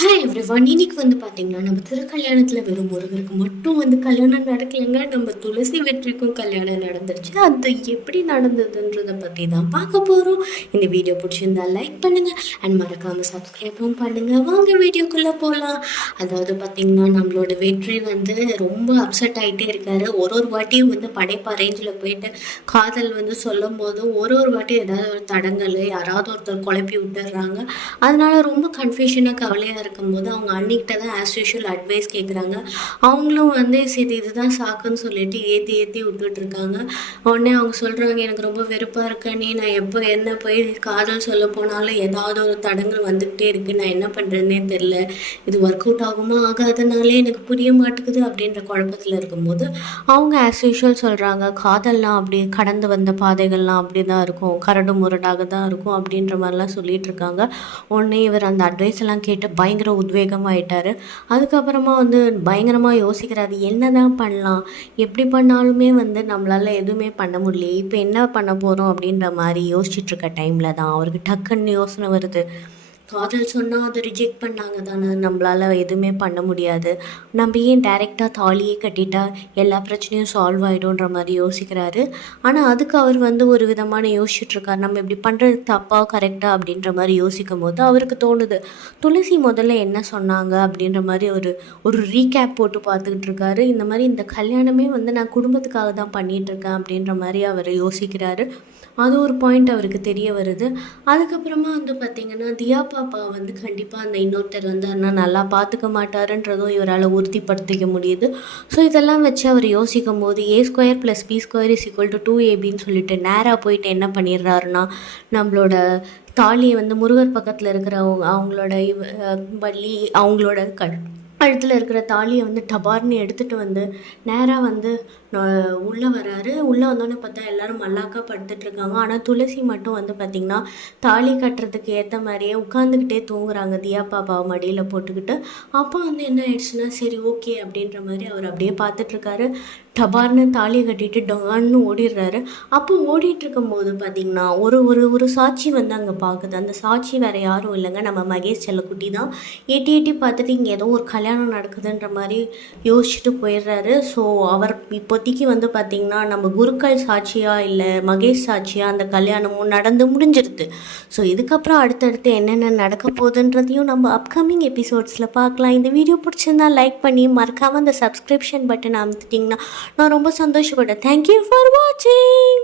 Hi everyone. இன்னைக்கு பார்த்தீங்கன்னா, நம்ம திருக்கல்யாணத்துல வெறும் முருகருக்கு மட்டும் கல்யாணம் நடக்கலைங்க. நம்ம துளசி வெற்றிக்கும் கல்யாணம் நடந்துருச்சு. அது எப்படி நடந்ததுன்றத பத்தி தான் பார்க்க போறோம். இந்த வீடியோ பிடிச்சிருந்தா லைக் பண்ணுங்க அண்ட் மறக்காம சப்ஸ்கிரைபும் பண்ணுங்க. வாங்க வீடியோக்குள்ள போலாம். அதாவது பார்த்தீங்கன்னா, நம்மளோட வெற்றி ரொம்ப அப்செட் ஆயிட்டே இருக்காரு. ஒரு வாட்டியும் படைப்பு ரேஞ்சில் போயிட்டு காதல் சொல்லும்போது ஒரு வாட்டியும் ஏதாவது ஒரு தடங்கல் யாராவது ஒருத்தர் குழப்பி விட்டுடுறாங்க. அதனால ரொம்ப கன்ஃபியூஷனாக கவலையாக இருக்கும்போது அவங்க அண்ணிக்கிட்ட தான் ஆஸ் யூஷுவல் அட்வைஸ் கேட்குறாங்க. அவங்களும் சரி இதுதான் சாக்குன்னு சொல்லிட்டு ஏற்றி ஏற்றி விட்டுட்ருக்காங்க. உடனே அவங்க சொல்கிறாங்க, எனக்கு ரொம்ப வெறுப்பாக இருக்க நீ, நான் எப்போ என்ன போய் காதல் சொல்ல போனாலும் ஏதாவது ஒரு தடங்கள் வந்துக்கிட்டே இருக்குது, நான் என்ன பண்ணுறதுனே தெரில, இது ஒர்க் அவுட் ஆகுமா ஆகாதனாலே எனக்கு புரிய மாட்டேங்குது அப்படின்ற குழப்பத்தில் இருக்கும்போது அவங்க ஆஸ் யூஷுவல் சொல்கிறாங்க, காதல்லாம் அப்படி கடந்து வந்த பாதைகள்லாம் அப்படி தான் இருக்கும், கரடு முரடாக தான் இருக்கும் அப்படின்ற மாதிரிலாம் சொல்லிட்டு இருக்காங்க. உடனே இவர் அந்த அட்வைஸ் எல்லாம் கேட்டு பயங்கர உத்வேகமாயிட்டார். அதுக்கப்புறமா பயங்கரமாக யோசிக்கிறாரு, என்ன தான் பண்ணலாம், எப்படி பண்ணாலுமே நம்மளால் எதுவுமே பண்ண முடியல, இப்போ என்ன பண்ண போகிறோம் அப்படின்ற மாதிரி யோசிச்சுட்ருக்க டைமில் தான் அவருக்கு டக்குன்னு யோசனை வருது. காதல் சொன்னால் அதை ரிஜெக்ட் பண்ணாங்க தானே, நம்மளால் எதுவுமே பண்ண முடியாது, நம்ம ஏன் டைரெக்டாக தாலியே கட்டிட்டா எல்லா பிரச்சனையும் சால்வ் ஆகிடும்ன்ற மாதிரி யோசிக்கிறாரு. ஆனால் அதுக்கு அவர் ஒரு விதமான யோசிச்சுட்ருக்கார், நம்ம இப்படி பண்ணுறது தப்பாக கரெக்டாக அப்படின்ற மாதிரி யோசிக்கும் போது அவருக்கு தோணுது, துளசி முதல்ல என்ன சொன்னாங்க அப்படின்ற மாதிரி ஒரு ஒரு ரீகேப் போட்டு பார்த்துக்கிட்டு இருக்காரு. இந்த மாதிரி இந்த கல்யாணமே நான் குடும்பத்துக்காக தான் பண்ணிகிட்ருக்கேன் அப்படின்ற மாதிரி அவர் யோசிக்கிறாரு. அது ஒரு பாயிண்ட் அவருக்கு தெரிய வருது. அதுக்கப்புறமா பார்த்திங்கன்னா, தியா பாப்பா கண்டிப்பாக அந்த இன்னொருத்தர் அண்ணா நல்லா பார்த்துக்க மாட்டாருன்றதும் இவரால் உறுதிப்படுத்திக்க முடியுது. ஸோ இதெல்லாம் வச்சு அவர் யோசிக்கும் போது A² + B² = 2AB சொல்லிட்டு நேராக போயிட்டு என்ன பண்ணிடுறாருன்னா, நம்மளோட தாலியை முருகர் பக்கத்தில் இருக்கிற அவங்களோட வள்ளி அவங்களோட கழுத்தில் இருக்கிற தாலியை டபார்னு எடுத்துகிட்டு நேராக உள்ளே வராரு. உள்ளே வந்தோடனே பார்த்தா எல்லோரும் மல்லாக்கா படுத்துட்ருக்காங்க. ஆனால் துளசி மட்டும் பார்த்திங்கன்னா தாலி கட்டுறதுக்கு ஏற்ற மாதிரியே உட்காந்துக்கிட்டே தூங்குறாங்க, தியா பாப்பாவை மடியில் போட்டுக்கிட்டு. அப்போ என்ன ஆயிடுச்சுன்னா, சரி ஓகே அப்படின்ற மாதிரி அவர் அப்படியே பார்த்துட்ருக்காரு. டபார்னு தாலியை கட்டிட்டு டொகான்னு ஓடிடுறாரு. அப்போ ஓடிட்டுருக்கும் போது பார்த்திங்கன்னா ஒரு ஒரு ஒரு சாட்சி அங்கே பார்க்குது. அந்த சாட்சி வேறு யாரும் இல்லைங்க, நம்ம மகேஷ் செல்லக்குட்டி தான். எட்டி எட்டி பார்த்துட்டு இங்கே ஏதோ ஒரு கல்யாணம் நடக்குதுன்ற மாதிரி யோசிச்சுட்டு போயிடுறாரு. ஸோ அவர் இப்போதைக்கு பார்த்திங்கன்னா நம்ம குருக்கள் சாட்சியாக இல்லை மகேஷ் சாட்சியாக அந்த கல்யாணமும் நடந்து முடிஞ்சிருது. ஸோ இதுக்கப்புறம் அடுத்தடுத்து என்னென்ன நடக்க போகுதுன்றதையும் நம்ம அப்கமிங் எபிசோட்ஸில் பார்க்கலாம். இந்த வீடியோ பிடிச்சிருந்தா லைக் பண்ணி மறக்காமல் அந்த சப்ஸ்கிரிப்ஷன் பட்டன் அமுத்திட்டிங்கன்னா நான் ரொம்ப சந்தோஷப்பட்டேன். தேங்க்யூ ஃபார் வாட்சிங்.